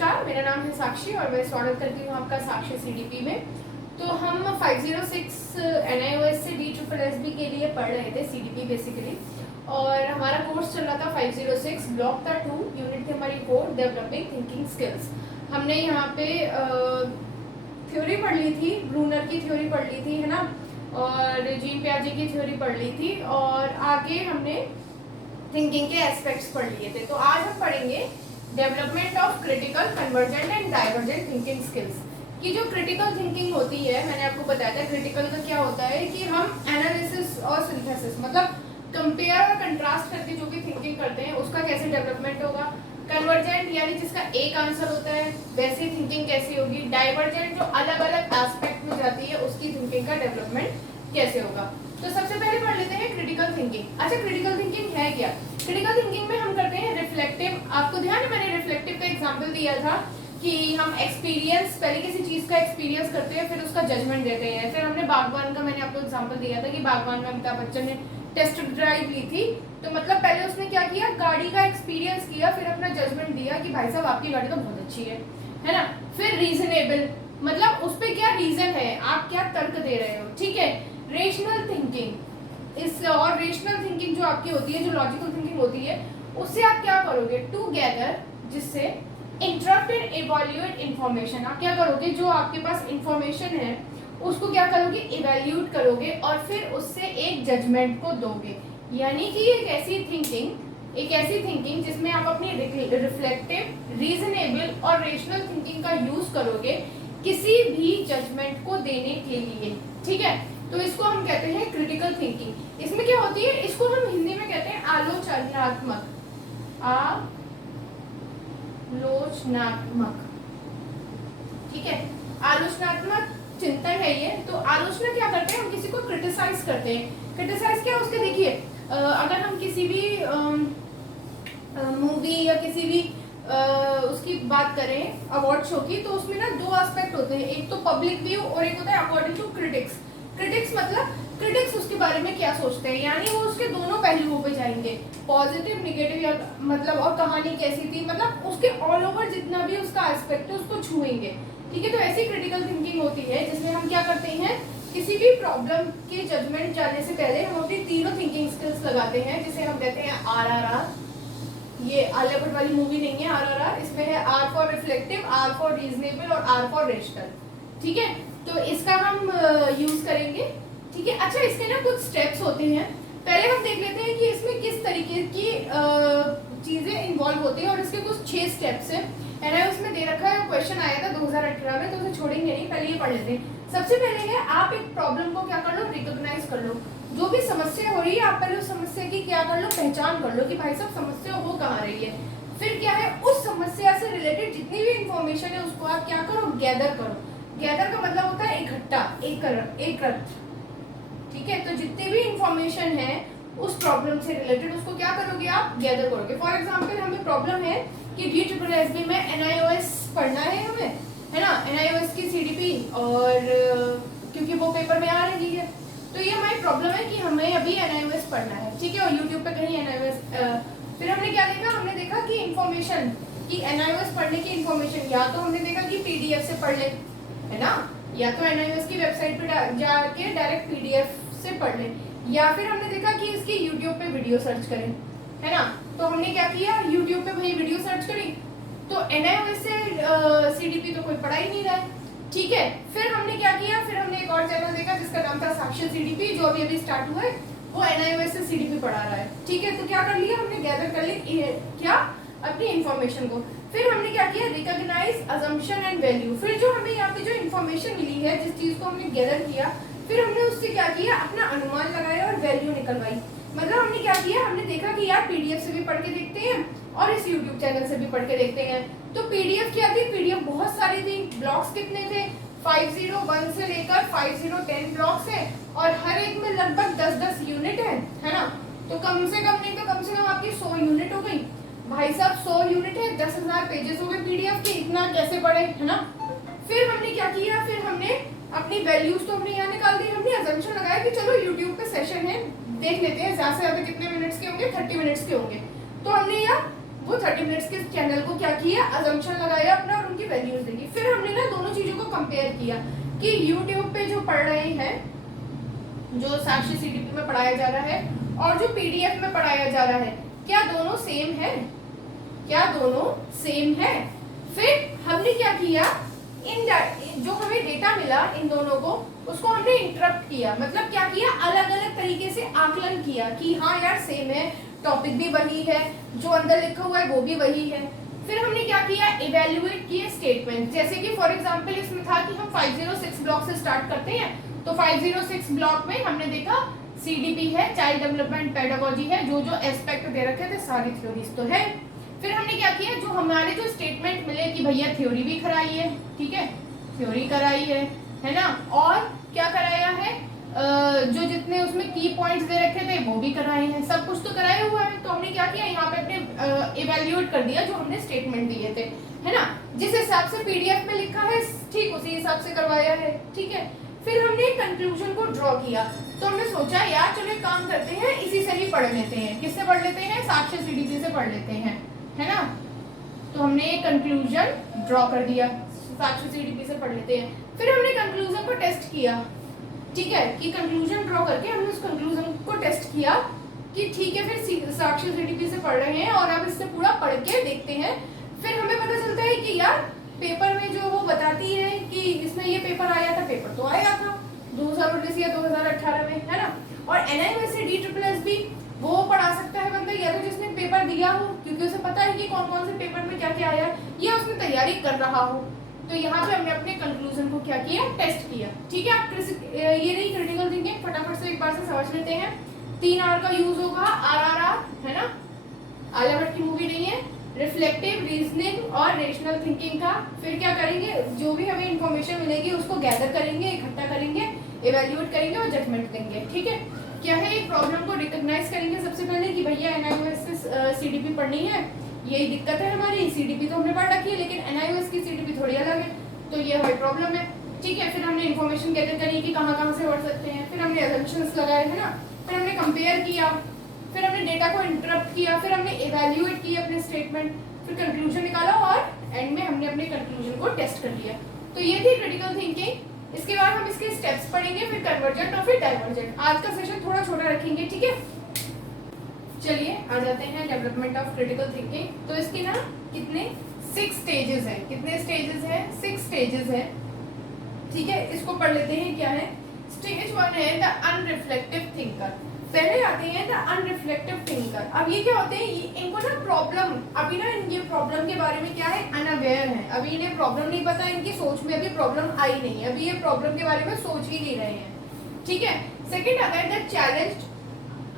नमस्कार, मेरा नाम है साक्षी और मैं स्वागत करती हूँ आपका साक्षी सीडीपी में। तो हम 506 NIOS से DSSS के लिए पढ़ रहे थे सीडीपी बेसिकली, और हमारा कोर्स चल रहा था 506 ब्लॉक था 2, यूनिट थी हमारी 4 डेवलपिंग थिंकिंग स्किल्स। हमने यहाँ पे थ्योरी पढ़ ली थी, ब्रूनर की थ्योरी पढ़ ली थी, है ना, और जीन पियाजे की थ्योरी पढ़ ली थी, और आगे हमने थिंकिंग के एस्पेक्ट्स पढ़ लिए थे। तो आज हम पढ़ेंगे development of critical, convergent and divergent thinking skills. कि जो क्रिटिकल थिंकिंग होती है, मैंने आपको बताया था क्रिटिकल का क्या होता है कि हम एनालिसिस और सिंथेसिस मतलब कंपेयर और कंट्रास्ट करके जो भी थिंकिंग करते हैं उसका कैसे डेवलपमेंट होगा। कन्वर्जेंट यानी जिसका एक आंसर होता है वैसी थिंकिंग कैसी होगी। डाइवर्जेंट जो अलग अलग एस्पेक्ट में जाती है उसकी थिंकिंग का डेवलपमेंट कैसे होगा। तो सबसे पहले पढ़ लेते हैं क्रिटिकल थिंकिंग। अच्छा, क्रिटिकल थिंकिंग है क्या? क्रिटिकल थिंकिंग में हम करते हैं रिफ्लेक्टिव। आपको ध्यान है मैंने रिफ्लेक्टिव का एग्जांपल दिया था कि हम एक्सपीरियंस, पहले किसी चीज का एक्सपीरियंस करते हैं फिर उसका जजमेंट देते हैं। फिर हमने बागवान का मैंने आपको एग्जांपल दिया था कि बागवान में अमिताभ बच्चन ने टेस्ट ड्राइव ली थी। तो मतलब पहले उसने क्या किया, गाड़ी का एक्सपीरियंस किया, फिर अपना जजमेंट दिया कि भाई साहब आपकी गाड़ी तो बहुत अच्छी है ना। फिर रीजनेबल मतलब उस पर क्या रीजन है, आप क्या तर्क दे रहे हो, ठीक है। रेशनल थिंकिंग, इस और रेशनल थिंकिंग जो आपकी होती है, जो लॉजिकल थिंकिंग होती है, उससे आप क्या करोगे, टू गैदर, जिससे इंटरप्ट एंड इवैल्यूएट इंफॉर्मेशन। आप क्या करोगे, जो आपके पास इंफॉर्मेशन है उसको क्या करोगे, इवैल्यूएट करोगे और फिर उससे एक जजमेंट को दोगे। यानी कि एक ऐसी थिंकिंग जिसमें आप अपनी रिफ्लेक्टिव, रीजनेबल और रेशनल थिंकिंग का यूज करोगे किसी भी जजमेंट को देने के लिए, ठीक है। तो इसको हम कहते हैं क्रिटिकल थिंकिंग। इसमें क्या होती है, इसको हम हिंदी में कहते हैं आलोचनात्मक, ठीक है। आलोचनात्मक चिंतन है ये। तो आलोचना क्या करते हैं, हम किसी को क्रिटिसाइज करते हैं। क्रिटिसाइज क्या, उसके देखिए अगर हम किसी भी मूवी या किसी भी उसकी बात करें अवार्ड शो की, तो उसमें ना दो एस्पेक्ट होते हैं, एक तो पब्लिक व्यू और एक होता है अकॉर्डिंग टू क्रिटिक्स। क्रिटिक्स मतलब क्रिटिक्स उसके बारे में क्या सोचते हैं, यानी वो उसके दोनों पहलुओं पे जाएंगे, पॉजिटिव निगेटिव, या मतलब और कहानी कैसी थी, मतलब उसके ऑल ओवर जितना भी उसका एस्पेक्ट है उसको छुएंगे, ठीक है। तो ऐसी क्रिटिकल थिंकिंग होती है जिसमें हम क्या करते हैं, किसी भी प्रॉब्लम के जजमेंट जाने से पहले हम अपनी तीनों थिंकिंग स्किल्स लगाते हैं, जिसे हम कहते हैं RRR। ये आलिया भट्ट वाली मूवी नहीं है RRR, इसमें है R for reflective, R for reasonable और R फॉर रेशनल, ठीक है। तो इसका हम यूज करेंगे, ठीक है। अच्छा, इसके ना कुछ स्टेप्स होते हैं, पहले हम देख लेते हैं कि इसमें किस तरीके की चीजें इन्वॉल्व होती हैं, और इसके कुछ 6 स्टेप्स हैं। एनआईओएस में दे रखा है, क्वेश्चन आया था 2018 में, तो उसे छोड़ेंगे नहीं, पहले ये पढ़ लेते हैं। सबसे पहले है, आप एक प्रॉब्लम को क्या कर लो, रिकॉग्नाइज कर लो। जो भी समस्या हो रही है आप पहले उस समस्या की क्या कर लो, पहचान कर लो कि भाई साहब समस्या हो कहाँ रही है। फिर क्या है, उस समस्या से रिलेटेड जितनी भी इंफॉर्मेशन है उसको आप क्या करो, गैदर करो। गैदर का मतलब होता है इकट्ठा, एकत्र, ठीक है। तो जितनी भी इंफॉर्मेशन है उस प्रॉब्लम से रिलेटेड उसको क्या करोगे, आप गैदर करोगे। फॉर एग्जांपल हमें प्रॉब्लम है कि DSSS में NIOS पढ़ना है हमें, है ना, NIOS की CDP, और क्योंकि वो पेपर में आ रही है, तो ये हमारी प्रॉब्लम है कि हमें अभी NIOS पढ़ना है, ठीक है। और यूट्यूब पे कहीं NIOS, फिर हमने क्या देखा, हमने देखा कि इंफॉर्मेशन कि NIOS पढ़ने की इंफॉर्मेशन, या तो हमने देखा कि PDF से पढ़ ले, है ना, या तो NIOS की वेबसाइट पे जाके डायरेक्ट PDF से पढ़ ले, या फिर हमने देखा कि इसकी YouTube पे वीडियो सर्च करें, है ना। तो हमने क्या किया, YouTube पे भाई वीडियो सर्च करी, तो NIOS से CDP तो कोई पढ़ा ही नहीं रहा है, ठीक है। फिर हमने क्या किया, फिर हमने एक और चैनल देखा जिसका नाम था साक्षी CDP, जो अभी स्टार्ट हुआ है, वो NIOS से CDP पढ़ा रहा है, ठीक है। तो क्या कर लिया हमने, गैदर कर ली क्या, अपनी इंफॉर्मेशन को। फिर हमने क्या किया, रिकॉग्नाइज अजम्पशन एंड वैल्यू। फिर जो हमें यहाँ पे जो इंफॉर्मेशन मिली है, जिस चीज को हमने गैदर किया, फिर हमने उससे क्या किया, अपना अनुमान लगाया और वैल्यू निकलवाई। मतलब हमने क्या किया, हमने देखा कि यार PDF से भी पढ़ के देखते हैं और इस YouTube चैनल से भी पढ़ के देखते हैं। तो PDF क्या थी, PDF बहुत सारी थी, ब्लॉक्स कितने थे, 501 से लेकर 5010 ब्लॉक्स है, और हर एक में लगभग 10-10 यूनिट है ना। तो कम से कम नहीं तो कम से कम आपकी 100 यूनिट हो गई भाई साहब, 100 यूनिट है, 10,000 पेजेस हो गए PDF के, इतना कैसे पढ़े, है ना। फिर हमने क्या किया, फिर हमने अपनी वैल्यूज तो हमने यहाँ निकाल दी, हमने अजम्पशन लगाया कि चलो YouTube पे सेशन है, देख लेते हैं ज्यादा से ज्यादा कितने मिनट्स के होंगे, 30 मिनट्स के होंगे। तो हमने यहाँ वो 30 मिनट्स के चैनल को क्या किया, अजम्पशन लगाया अपना और उनकी वैल्यूज देखी। फिर हमने ना दोनों चीजों को कंपेयर किया कि यूट्यूब पे जो पढ़ रहे हैं, जो साक्षी सीडीपी में पढ़ाया जा रहा है और जो पीडीएफ में पढ़ाया जा रहा है, क्या दोनों सेम है, क्या दोनों सेम है। फिर हमने क्या किया, इन जो हमें डेटा मिला इन दोनों को, उसको हमने इंटरप्ट किया, मतलब क्या किया, अलग अलग तरीके से आकलन किया कि हाँ यार सेम है, टॉपिक भी वही है, जो अंदर लिखा हुआ है वो भी वही है। फिर हमने क्या किया, इवेल्युएट किए स्टेटमेंट। जैसे कि फॉर एग्जांपल इसमें था कि हम 506 ब्लॉक से स्टार्ट करते हैं, तो 506 ब्लॉक में हमने देखा सीडीपी है, चाइल्ड डेवलपमेंट पेडागोजी है, जो जो एस्पेक्ट दे रखे थे सारी थ्योरीज तो है। फिर हमने क्या किया, जो हमारे जो स्टेटमेंट मिले कि भैया थ्योरी भी कराई है, ठीक है, थ्योरी कराई है ना, और क्या कराया है, जो जितने उसमें की पॉइंट्स दे रखे थे वो भी कराए हैं, सब कुछ तो कराया हुआ है। तो हमने क्या किया, यहाँ पे अपने इवेल्युएट कर दिया जो हमने स्टेटमेंट दिए थे, है ना, जिस हिसाब से पीडीएफ में लिखा है ठीक उसी हिसाब से करवाया है, ठीक है। फिर हमने एक कंक्लूजन को ड्रॉ किया, तो हमने सोचा यार चलो एक काम करते हैं, इसी से ही पढ़ लेते हैं। किससे पढ़ लेते हैं, साक्षी सीडीपी से पढ़ लेते हैं, है ना। तो हमने एक कंक्लूजन ड्रॉ कर दिया, साक्षी सीडीपी से पढ़ लेते हैं। फिर हमने कंक्लूजन को टेस्ट किया, ठीक है, कि कंक्लूजन ड्रॉ करके हमने उस कंक्लूजन को टेस्ट किया कि ठीक है, फिर साक्षी सीडीपी से पढ़ रहे हैं और अब इससे पूरा पढ़ के देखते हैं। फिर हमें पता चलता है कि यार पेपर में जो वो बताती है कि इसमें ये पेपर आया था, पेपर तो आया था 2019 या 2018 में, है ना। और एनआईओएस DSSS भी वो पढ़ा सकता है बंदा, या तो जिसने पेपर दिया हो, क्योंकि उसे पता है कि कौन कौन से पेपर में क्या क्या आया, या उसने तैयारी कर रहा हो। तो यहाँ पे हमने अपने कंक्लूजन को क्या किया, टेस्ट किया, ठीक है। आप ये नहीं क्रिटिकल थिंकिंग, फटाफट से एक बार से समझ लेते हैं। 3 R का यूज होगा, RRR, है ना, आलिया भट्ट की मूवी नहीं है, रिफ्लेक्टिव, रीजनिंग और रेशनल थिंकिंग का। फिर क्या करेंगे, जो भी हमें इंफॉर्मेशन मिलेगी उसको गैदर करेंगे, इकट्ठा करेंगे, इवेल्युएट करेंगे और जजमेंट देंगे, ठीक है। क्या है, एक प्रॉब्लम को रिकॉग्नाइज करेंगे सबसे पहले कि भैया एनआईओएस से सीडीपी पढ़नी है, यही दिक्कत है हमारी, सीडीपी तो हमने पढ़ रखी है लेकिन एनआईओएस की सीडीपी थोड़ी अलग है, तो ये हमारी प्रॉब्लम है, ठीक है। फिर हमने इन्फॉर्मेशन गैदर करी कि कहाँ कहाँ से पढ़ सकते हैं, फिर हमने असम्पशंस लगाए, है ना, फिर हमने कंपेयर किया, फिर हमने डेटा को इंटरप्ट किया, फिर हमने इवेल्युएट किया अपने स्टेटमेंट, फिर कंक्लूजन निकाला और एंड में हमने अपने कंक्लूजन को टेस्ट कर लिया। तो ये थी क्रिटिकल थिंकिंग। इसके बाद हम इसके स्टेप्स पढ़ेंगे, फिर कन्वर्जेंट और फिर डाइवर्जेंट। आज का सेशन थोड़ा छोटा रखेंगे, ठीक है। चलिए आ जाते हैं डेवलपमेंट ऑफ क्रिटिकल थिंकिंग। तो इसकी ना कितने 6 स्टेजेस हैं, कितने स्टेजेस हैं, 6 स्टेजेस हैं, ठीक है। इसको पढ़ लेते हैं। क्या है, स्टेज 1 है द अनरिफ्लेक्टिव थिंकर। पहले आते हैं द अनरिफ्लेक्टिव थिंकर। अब ये क्या होते हैं, इनको ना प्रॉब्लम, अभी ना ये प्रॉब्लम के बारे में क्या है, अनअवेयर है, अभी इन्हें प्रॉब्लम नहीं पता, इनकी सोच में अभी प्रॉब्लम आई नहीं है, अभी ये प्रॉब्लम के बारे में सोच ही नहीं रहे हैं, ठीक है। सेकंड आता है द चैलेंज।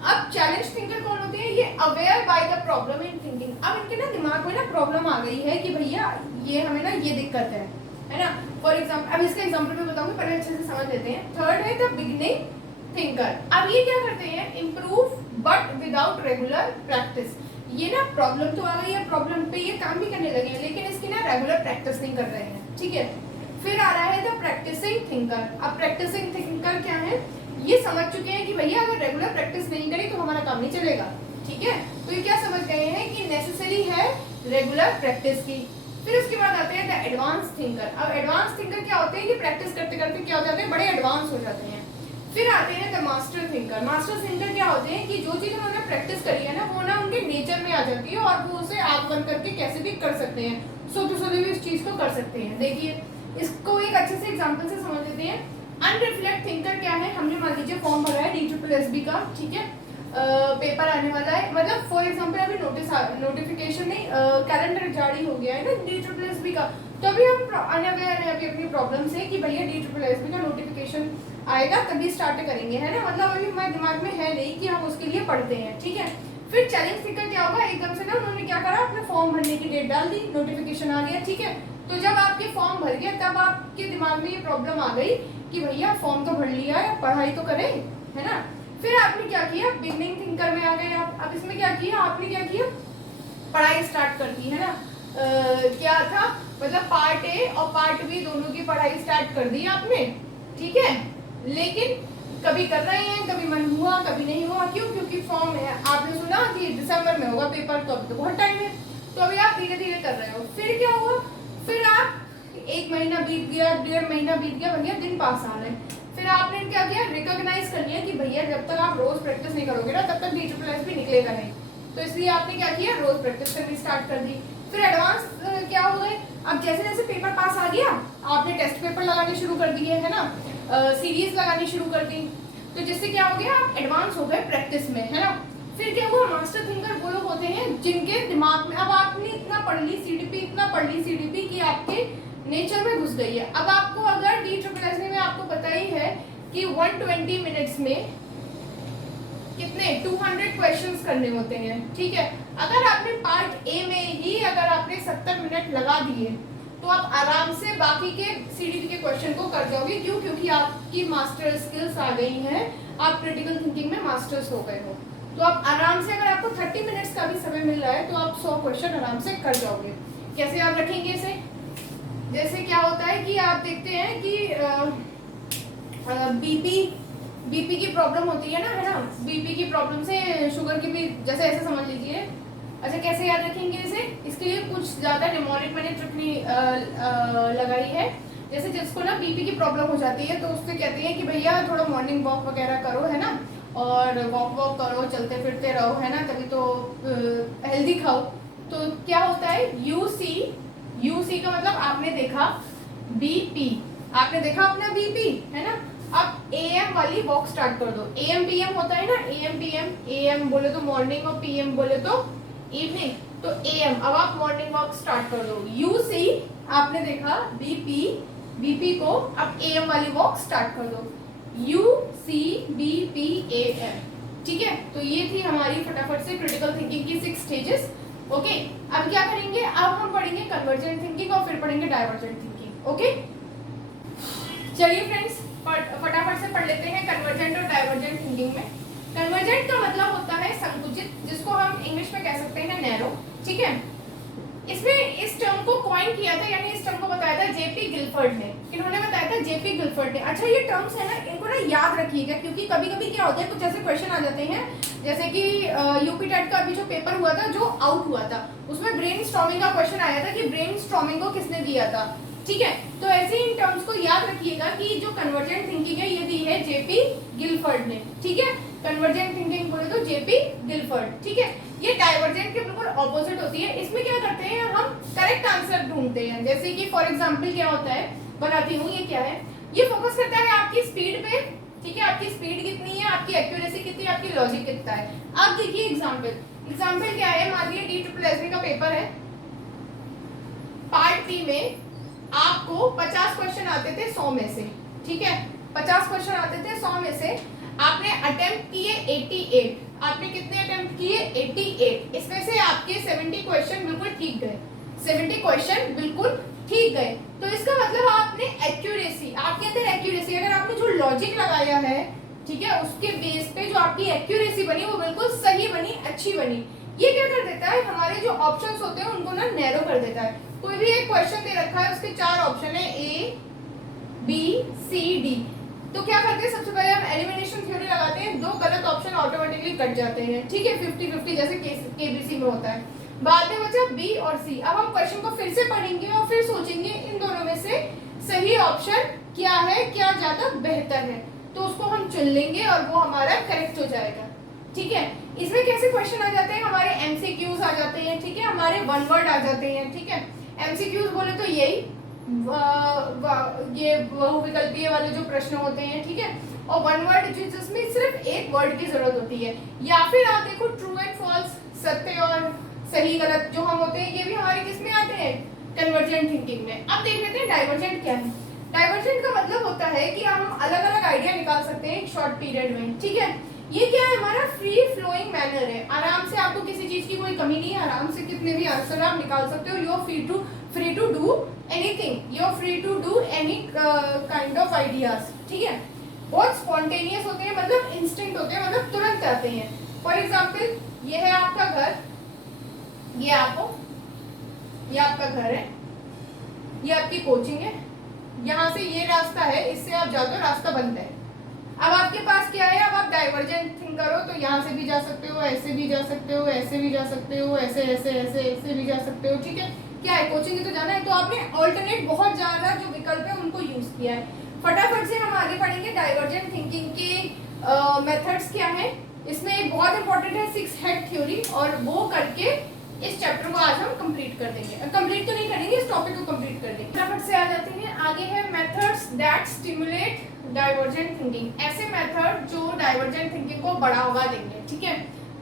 अब चैलेंज थिंकर कौन होते हैं, ये aware by the problem in thinking. अब इनके ना दिमाग में ना प्रॉब्लम आ गई है कि भैया ये हमें ना ये दिक्कत है ना। फॉर एग्जाम्पल, अब इसका एग्जाम्पल मैं बताऊंगी, पहले अच्छे से समझ लेते हैं। थर्ड है द बिगिनिंग थिंकर। अब ये क्या करते हैं, improve but without regular practice. ये ना प्रॉब्लम तो आ गई है, प्रॉब्लम पे ये काम भी करने लगे हैं लेकिन इसकी ना रेगुलर प्रैक्टिस नहीं कर रहे हैं, ठीक है। फिर आ रहा है द प्रैक्टिसिंग थिंकर। अब प्रैक्टिसिंग थिंकर क्या है, ये समझ चुके हैं कि भैया अगर रेगुलर प्रैक्टिस नहीं करें तो हमारा काम नहीं चलेगा, ठीक है। तो ये क्या समझ गए हैं कि नेसेसरी है रेगुलर प्रैक्टिस की। फिर उसके बाद आते हैं द एडवांस थिंकर। अब एडवांस थिंकर क्या होते हैं कि प्रैक्टिस करते करते क्या हो जाते हैं, बड़े एडवांस हो जाते हैं। फिर आते हैं the master thinker. Master thinker क्या होते हैं कि जो चीज उन्होंने प्रैक्टिस करी है ना, वो ना उनके नेचर में आ जाती है और वो उसे आग बंद करके कैसे भी कर सकते हैं, सोते सोते भी उस चीज को कर सकते हैं। देखिए इसको एक अच्छे से एग्जांपल से समझ लेते हैं। अनरिफ्लेक्ट थिंकर क्या है, हमने मान लीजिए फॉर्म भरा है DSSS का, ठीक है, पेपर आने वाला है, मतलब फॉर एग्जांपल अभी नोटिफिकेशन नहीं, कैलेंडर जारी हो गया है ना DSSS का, तो अभी हम अनअवेयर है अभी अपनी प्रॉब्लम से कि भैया DSSS का नोटिफिकेशन आएगा तभी स्टार्ट करेंगे, है ना, मतलब अभी हमारे दिमाग में है नहीं कि हम उसके लिए पढ़ते हैं, ठीक है। फिर चैलेंज थिंकर क्या होगा, एकदम से ना उन्होंने क्या करा, अपने फॉर्म भरने की डेट डाल दी, नोटिफिकेशन आ गया, ठीक है। तो जब आपके फॉर्म भर गया तब आपके दिमाग में ये प्रॉब्लम आ गई कि भैया फॉर्म तो भर लिया है, पढ़ाई तो करें, है ना। फिर आपने क्या किया, बिगनिंग थिंकर में आ गए आप। अब इसमें क्या किया आपने, क्या किया, पढ़ाई स्टार्ट कर दी, है ना। क्या था, मतलब पार्ट ए और पार्ट बी दोनों की पढ़ाई स्टार्ट कर दी आपने, ठीक है। लेकिन कभी कर रहे हैं, कभी मन हुआ, कभी नहीं हुआ, क्यों, क्योंकि फॉर्म है, आपने सुना कि दिसंबर में होगा पेपर, तो अब तो बहुत टाइम है। तो अभी आप धीरे धीरे कर रहे हो। फिर क्या हुआ, फिर आप 1 महीना बीत गया, 1.5 महीना बीत गया, बढ़िया दिन पास आ रहे। फिर आपने क्या किया, रिकॉग्नाइज कर लिया कि भैया जब तक आप रोज प्रैक्टिस नहीं करोगे ना तब तक DSSS भी निकलेगा नहीं। तो इसलिए आपने क्या किया, रोज प्रैक्टिस करनी स्टार्ट कर दी। फिर एडवांस क्या हो गए, अब जैसे जैसे पेपर पास आ गया आपने टेस्ट पेपर लगाने शुरू कर दिए है ना, सीरीज लगानी शुरू कर दी। तो जिससे क्या हो गया, आप एडवांस हो गए प्रैक्टिस में, है ना। फिर क्या हुआ, मास्टर थिंकर वो लोग होते हैं जिनके दिमाग में, अब आपने इतना पढ़ ली CDP, इतना पढ़ ली CDP कि आपके नेचर में घुस गई है। अब आपको अगर DSSS में आपको पता ही है कि 120 मिनट्स में कितने 200 क्वेश्चंस करने होते हैं, ठीक है। अगर आपने पार्ट ए में ही अगर आपने 70 मिनट लगा दिए तो आप आराम से बाकी के CDP के क्वेश्चन को कर जाओगे। क्यों, क्योंकि आपकी मास्टर स्किल्स आ गई हैं, आप क्रिटिकल थिंकिंग में मास्टर्स हो गए हो। तो आप आराम से, अगर आपको 30 मिनट्स का भी समय मिल रहा है तो आप 100 क्वेश्चन आराम से कर जाओगे। कैसे आप रखेंगे इसे, जैसे क्या होता है कि आप देखते हैं कि बीपी की प्रॉब्लम होती है ना, बीपी की प्रॉब्लम से शुगर की भी, जैसे ऐसे समझ लीजिए। अच्छा, कैसे याद रखेंगे इसे, इसके लिए कुछ ज़्यादा निमोनिक मैंने ट्रिक लगाई है। जैसे जिसको ना बीपी की प्रॉब्लम हो जाती है तो उससे कहते हैं कि भैया थोड़ा मॉर्निंग वॉक वगैरह करो, है ना, और वॉक करो, चलते फिरते रहो, है ना, तभी तो हेल्दी खाओ। तो क्या होता है, यूसी का मतलब आपने देखा बीपी, आपने देखा अपना बीपी, है ना। अब AM वाली वॉक स्टार्ट कर दो। AM PM होता है ना, AM PM, AM बोले तो मॉर्निंग और PM बोले तो इवनिंग, तो AM। अब आप मॉर्निंग वॉक स्टार्ट कर दो। UC आपने देखा BP को, अब AM वाली वॉक स्टार्ट कर दो, UCBPAM, ठीक है। तो ये थी हमारी फटाफट से क्रिटिकल थिंकिंग की 6 स्टेजेस। ओके, अब क्या करेंगे, अब हम पढ़ेंगे कन्वर्जेंट थिंकिंग और फिर पढ़ेंगे डाइवर्जेंट थिंकिंग। ओके, चलिए फ्रेंड्स फटाफट से पढ़ लेते हैं कन्वर्जेंट और डाइवर्जेंट थिंकिंग में। कन्वर्जेंट का मतलब होता है संकुचित, जिसको हम इंग्लिश में कह सकते हैं नैरो, ठीक है। इसमें इस टर्म को कॉइन किया था, यानी इस टर्म को बताया था जेपी गिलफर्ड ने। इन्होंने बताया था जेपी गिलफर्ड ने। अच्छा, ये टर्म्स है ना, इनको ना याद रखिएगा, क्योंकि कभी कभी क्या होता है, कुछ ऐसे क्वेश्चन आ जाते हैं, जैसे कि यूपी टेट का अभी जो पेपर हुआ था, जो आउट हुआ था, उसमें ब्रेन स्टॉर्मिंग का क्वेश्चन आया था कि ब्रेन स्टॉर्मिंग को किसने दिया था, ठीक है। तो ऐसे इन टर्म्स को याद रखिएगा कि जो कन्वर्जेंट थिंकिंग है ये दी है जेपी गिलफर्ड ने, ठीक है। कन्वर्जेंट थिंकिंग बोले तो जेपी गिलफर्ड, ठीक है। ये डाइवर्जेंट के बिल्कुल ऑपोजिट होती है। इसमें क्या करते हैं, हम करेक्ट आंसर ढूंढते हैं। जैसे कि फॉर एग्जांपल क्या होता है, बताती हूँ ये क्या है। ये फोकस करता है आपकी स्पीड पे, ठीक है, आपकी स्पीड कितनी है, आपकी एक्यूरेसी कितनी है, आपकी लॉजिक कितना है। अब देखिए एग्जांपल क्या है, मान लीजिए DSSS का पेपर है, पार्ट बी में आपको 50 क्वेश्चन आते थे 100 में से, ठीक है, 50 क्वेश्चन आते थे 100 में से, आपने अटेम्प्ट किए 88, आपने कितने अटेम्प्ट किए 88, इसमें से आपके 70 क्वेश्चन बिल्कुल ठीक गए, 70 क्वेश्चन बिल्कुल ठीक गए। तो इसका मतलब आपने एक्यूरेसी, आपके अंदर एक्यूरेसी, अगर आपने जो लॉजिक लगाया है, ठीक है, उसके बेस पे जो आपकी एक्यूरेसी बनी वो बिल्कुल सही बनी, अच्छी बनी। ये क्या कर देता है, हमारे जो ऑप्शंस होते हैं उनको ना नैरो कर देता है। कोई भी एक क्वेश्चन दे रखा है, उसके 4 ऑप्शन है, A B C D, तो क्या करते हैं, सबसे पहले हम एलिमिनेशन थ्योरी लगाते हैं, 2 गलत ऑप्शन ऑटोमेटिकली कट जाते हैं, ठीक है, 50-50 जैसे KBC में होता है। बाद में बचा B और C। अब हम क्वेश्चन को फिर से पढ़ेंगे और फिर सोचेंगे इन दोनों में से सही ऑप्शन क्या है, क्या ज्यादा बेहतर है, तो उसको हम चुन लेंगे और वो हमारा करेक्ट हो जाएगा, ठीक है। इसमें कैसे क्वेश्चन आ जाते हैं, हमारे MCQs आ जाते हैं, ठीक है, हमारे वन वर्ड आ जाते हैं, ठीक है। MCQs बोले तो यही ये बहुविकल्पीय वाले जो प्रश्न होते हैं, ठीक है, और वन वर्ड जिसमें सिर्फ एक वर्ड की जरूरत होती है। या फिर आप देखो ट्रू एंड फॉल्स, सत्य और सही गलत जो हम होते हैं, ये भी हमारे किस में आते हैं, कन्वर्जेंट थिंकिंग में। अब देख लेते हैं डाइवर्जेंट क्या है। डाइवर्जेंट का मतलब होता है कि हम अलग अलग आइडिया निकाल सकते हैं एक शॉर्ट पीरियड में, ठीक है। ये क्या है, हमारा फ्री फ्लोइंग मैनर है, आराम से, आपको किसी चीज की कोई कमी नहीं है, आराम से कितने भी आंसर आप निकाल सकते हो। You are free to do anything, you are free to do any kind of ideas, ठीक है। बहुत स्पॉन्टेनियस होते हैं, मतलब इंस्टिंक्ट होते हैं, मतलब तुरंत आते हैं। फॉर एग्जाम्पल ये है आपका घर, ये आपका घर है, ये आपकी कोचिंग है, यहाँ से ये रास्ता है, इससे आप जाते हो, रास्ता बंद है। अब आपके पास क्या है, अब आप डाइवर्जेंट थिंक करो तो यहाँ से भी जा सकते हो, ऐसे भी जा सकते हो, ऐसे भी जा सकते हो, ऐसे ऐसे ऐसे ऐसे भी जा सकते हो, ठीक है। क्या है, कोचिंग की तो जाना है, तो आपने ऑल्टरनेट बहुत ज़्यादा जो विकल्प है उनको यूज़ किया है। फटाफट से हम आगे पढ़ेंगे डाइवर्जेंट थिंकिंग के मेथड्स क्या है। इसमें बहुत इंपॉर्टेंट है 6 हेड थ्योरी, और वो करके इस चैप्टर को आज हम कंप्लीट कर देंगे। कंप्लीट तो नहीं करेंगे, इस टॉपिक को कंप्लीट कर देंगे। फटाफट से आ जाते हैं, आगे है methods that stimulate divergent thinking. ऐसे मेथड जो डाइवर्जेंट थिंकिंग को बढ़ावा देंगे, ठीक है।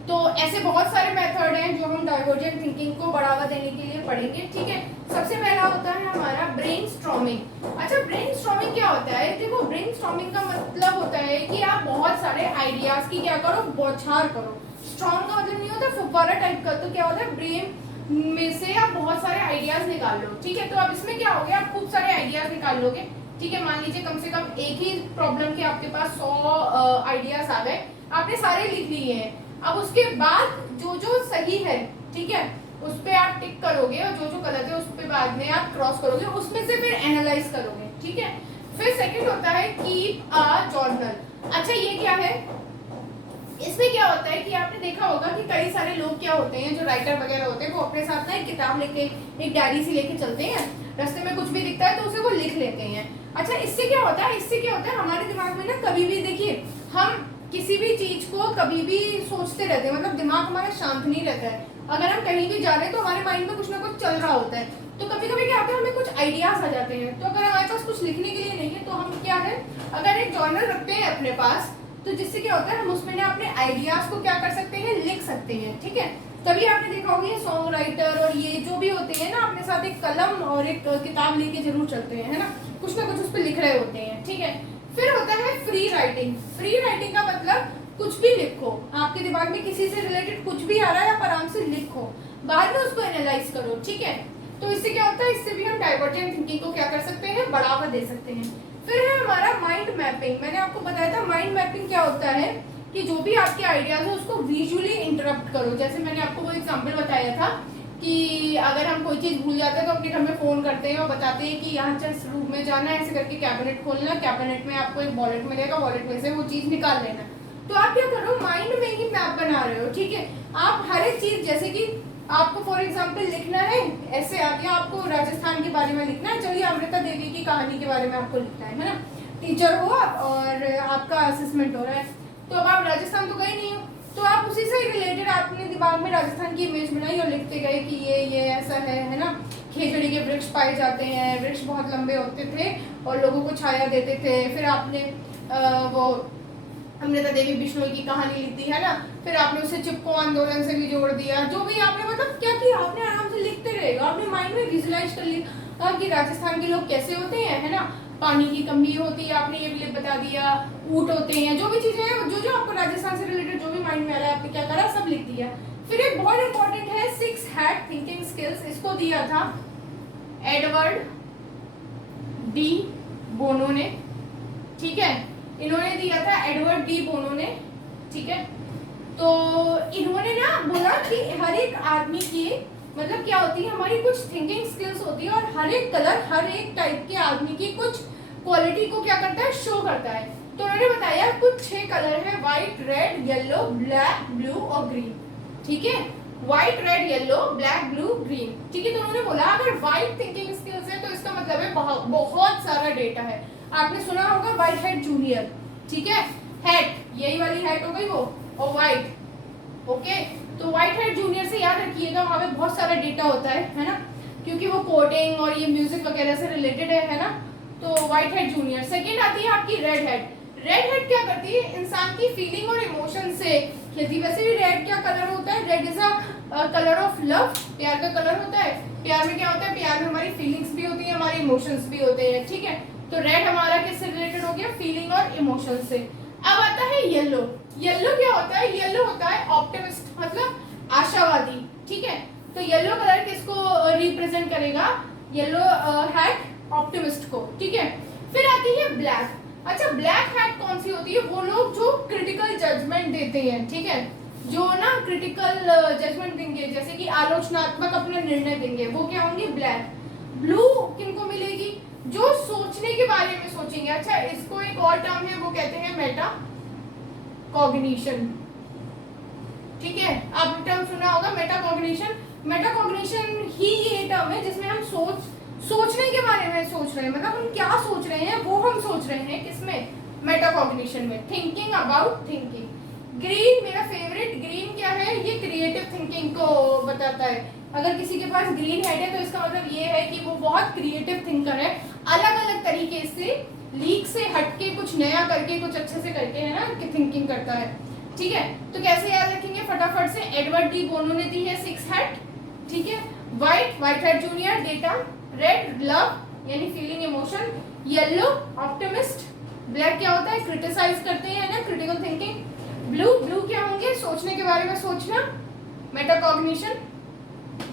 तो ऐसे बहुत सारे मेथड हैं जो हम डाइवर्जेंट थिंकिंग को बढ़ावा देने के लिए पढ़ेंगे, ठीक है। सबसे पहला होता है हमारा ब्रेनस्टॉर्मिंग। अच्छा, ब्रेनस्टॉर्मिंग क्या होता है? देखो, ब्रेनस्टॉर्मिंग का मतलब होता है कि आप बहुत सारे आइडियाज की क्या करो, बौछार करो। स्ट्रॉन्ग का मतलब नहीं होता फुब्बारा टाइप का, तो क्या होता है, ब्रेन में से आप बहुत सारे आइडियाज निकाल लो, ठीक है। तो अब इसमें क्या हो गया, आप खूब सारे आइडियाज निकाल लोगे, ठीक है। मान लीजिए कम से कम एक ही प्रॉब्लम के आपके पास 100 आइडियाज आ गए, आपने सारे लिख लिए हैं। अब उसके बाद जो जो सही है, ठीक है, उस पे आप टिक करोगे, और जो जो गलत है उस पे बाद में आप क्रॉस करोगे, उसमें से फिर एनालाइज करोगे, ठीक है। फिर सेकंड होता है कीप अ जर्नल। अच्छा, ये क्या है? इसमें क्या होता है कि आपने देखा होगा कि कई सारे लोग क्या होते हैं, जो राइटर वगैरह होते हैं, वो अपने साथ ना एक किताब लेके, एक डायरी सी लेके चलते हैं, रास्ते में कुछ भी दिखता है तो उसे वो लिख लेते हैं। अच्छा, इससे क्या होता है, इससे क्या होता है, हमारे दिमाग में ना कभी भी, देखिए, हम किसी भी चीज को कभी भी सोचते रहते हैं, मतलब दिमाग हमारा शांत नहीं रहता है। अगर हम कहीं भी जा रहे हैं तो हमारे माइंड में कुछ ना कुछ चल रहा होता है, तो कभी कभी क्या होता है, हमें कुछ आइडियाज आ जाते हैं। तो अगर हमारे पास कुछ लिखने के लिए नहीं है, तो हम क्या है, अगर एक जर्नल रखते हैं अपने पास, तो जिससे क्या होता है, हम उसमें ना अपने आइडियाज को क्या कर सकते हैं, लिख सकते हैं, ठीक है। तभी आपने देखा होगा ये सॉन्ग राइटर और ये जो भी होते हैं ना, अपने साथ एक कलम और एक किताब लेके जरूर चलते हैं, है ना, कुछ ना कुछ उस पर लिख रहे होते हैं, ठीक है। फिर होता है फ्री राइटिंग। फ्री राइटिंग का मतलब कुछ भी लिखो, आपके दिमाग में किसी से रिलेटेड कुछ भी आ रहा है, आप आराम से लिखो, बाद में उसको एनालाइज करो, ठीक है। तो इससे क्या होता है, इससे भी हम डाइवर्जेंट थिंकिंग को क्या कर सकते हैं, बढ़ावा दे सकते हैं। फिर है हमारा माइंड मैपिंग। मैंने आपको बताया था माइंड मैपिंग क्या होता है, कि जो भी आपके आइडियाज है उसको विजुअली इंटरप्ट करो। जैसे मैंने आपको वो एग्जांपल बताया था कि अगर हम कोई चीज भूल जाते हैं तो अपने घर में फोन करते हैं और बताते हैं कि यहाँ से रूम में जाना है, ऐसे करके कैबिनेट खोलना, कैबिनेट में आपको एक वॉलेट मिलेगा, वॉलेट में से वो चीज निकाल लेना। तो आप क्या कर रहे हो, माइंड में ही मैप बना रहे हो, ठीक है। आप हर एक चीज, जैसे कि आपको फॉर एग्जांपल लिखना है, ऐसे आ गया, आपको राजस्थान के बारे में लिखना है, चलिए अमृता देवी की कहानी के बारे में आपको लिखना है ना, टीचर हो आप और आपका असेसमेंट हो रहा है, तो अब आप राजस्थान तो गए नहीं हो, तो आप उसी से रिलेटेड आपने दिमाग में राजस्थान की इमेज बनाई और लिखते गए कि ये ऐसा है ना, खेजड़ी के वृक्ष पाए जाते हैं, वृक्ष बहुत लंबे होते थे और लोगों को छाया देते थे। फिर आपने वो अमृता देवी बिश्नोई की कहानी लिख दी, है ना, फिर आपने उसे चिपको आंदोलन से भी जोड़ दिया, जो भी आपने मतलब क्या किया, आपने आराम से लिखते रहेगा, आपने माइंड में विजुअलाइज कर लिया कि राजस्थान के लोग कैसे होते हैं, है ना, पानी की कमी होती है, आपने ये भी बता दिया, ऊंट होते हैं, जो भी चीजें हैं, जो जो आपको राजस्थान से रिलेटेड जो भी माइंड में आ रहा है, आपने क्या करा, सब लिख दिया। फिर एक बहुत इंपॉर्टेंट है 6 हेड थिंकिंग स्किल्स। इसको दिया था एडवर्ड डी बोनो ने, ठीक है, इन्होंने दिया था एडवर्ड डी बोनो ने, ठीक है। तो इन्होंने ना बोला कि हर एक आदमी की मतलब क्या होती है, हमारी कुछ थिंकिंग स्किल्स होती है, और हर एक कलर हर एक टाइप के आदमी की कुछ क्वालिटी को क्या करता है, शो करता है। तो उन्होंने बताया कुछ 6 कलर है, white, red, yellow, black, blue और ग्रीन, ठीक है। White, red, yellow, black, blue, green, ठीक है। तो उन्होंने बोला अगर व्हाइट थिंकिंग स्किल्स है तो इसका मतलब है बहुत सारा डेटा है। आपने सुना होगा व्हाइट हेड जूनियर, ठीक है, हेड यही वाली हेड हो गई वो, और व्हाइट, ओके। तो व्हाइट हेड जूनियर से याद रखिएगा, वहां पे बहुत सारा डेटा होता है ना, क्योंकि वो कोडिंग और ये म्यूजिक वगैरह से रिलेटेड है ना। तो व्हाइट हेड जूनियर। सेकंड आती है आपकी रेड हेड। रेड हेड क्या करती है, इंसान की फीलिंग और इमोशन से खेलती। वैसे भी रेड क्या कलर होता है, red is a colour of love, प्यार का कलर होता है। प्यार में क्या होता है, प्यार में हमारी फीलिंग्स भी होती है, हमारे इमोशंस भी होते हैं, ठीक है। तो रेड हमारा किससे रिलेटेड हो गया, फीलिंग और इमोशन से। अब आता है येलो। येलो क्या होता है, येलो होता है ऑप्टिमिस्ट, मतलब आशावादी, ठीक है। तो येलो कलर किसको रिप्रेजेंट करेगा, येलो हैट ऑप्टिमिस्ट को, ठीक है। फिर आती है ब्लैक। अच्छा, ब्लैक हैट कौन सी होती है, वो लोग जो क्रिटिकल जजमेंट देते हैं, ठीक है, जो ना क्रिटिकल जजमेंट देंगे, जैसे कि आलोचनात्मक अपना निर्णय देंगे, वो क्या होंगे, ब्लैक। ब्लू किनको मिलेगी, जो सोचने के बारे में सोचेंगे। अच्छा, इसको एक और टर्म है, वो कहते हैं मेटा कॉग्निशन, ठीक है, आपने टर्म सुना होगा मेटाकॉग्निशन। मेटाकॉग्निशन ही ये टर्म है जिसमें हम सोचने के बारे में सोच रहे हैं, मतलब हम क्या सोच रहे हैं वो हम सोच रहे हैं किसमें, मेटाकॉग्निशन में, थिंकिंग अबाउट थिंकिंग। ग्रीन मेरा फेवरेट, ग्रीन क्या है, ये क्रिएटिव थिंकिंग को बताता है। अगर किसी के पास ग्रीन हेड है तो इसका मतलब ये है कि वो बहुत क्रिएटिव थिंकर है, अलग अलग तरीके से लीक से हटके कुछ नया करके कुछ अच्छे से करके है ना कि थिंकिंग करता है। ठीक है, तो कैसे याद रखेंगे फटाफट से, एडवर्ड डी बोनो ने दी है 6 हेड। ठीक है, white head junior data, red love यानी feeling emotion, yellow optimist, black क्या होता है क्रिटिसाइज करते हैं ना क्रिटिकल थिंकिंग, ब्लू क्या होंगे सोचने के बारे में सोचना मेटाकॉग्निशन,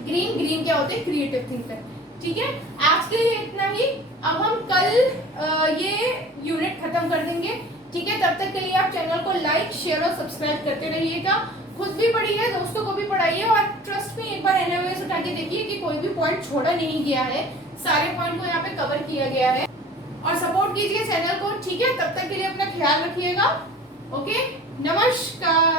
ग्रीन क्या होते हैं क्रिएटिव थिंकर। ठीक है, आज के लिए इतना ही। अब हम कल ये यूनिट खत्म कर देंगे। ठीक है, तब तक के लिए आप चैनल को लाइक शेयर और सब्सक्राइब करते रहिएगा। खुद भी पढ़िए, दोस्तों को भी पढ़ाइए, और ट्रस्ट में एक बार एनालिसिस उठा के देखिए कि कोई भी पॉइंट छोड़ा नहीं गया है, सारे पॉइंट को यहाँ पे कवर किया गया है। और सपोर्ट कीजिए चैनल को। ठीक है, तब तक के लिए अपना ख्याल रखिएगा। ओके, नमस्कार।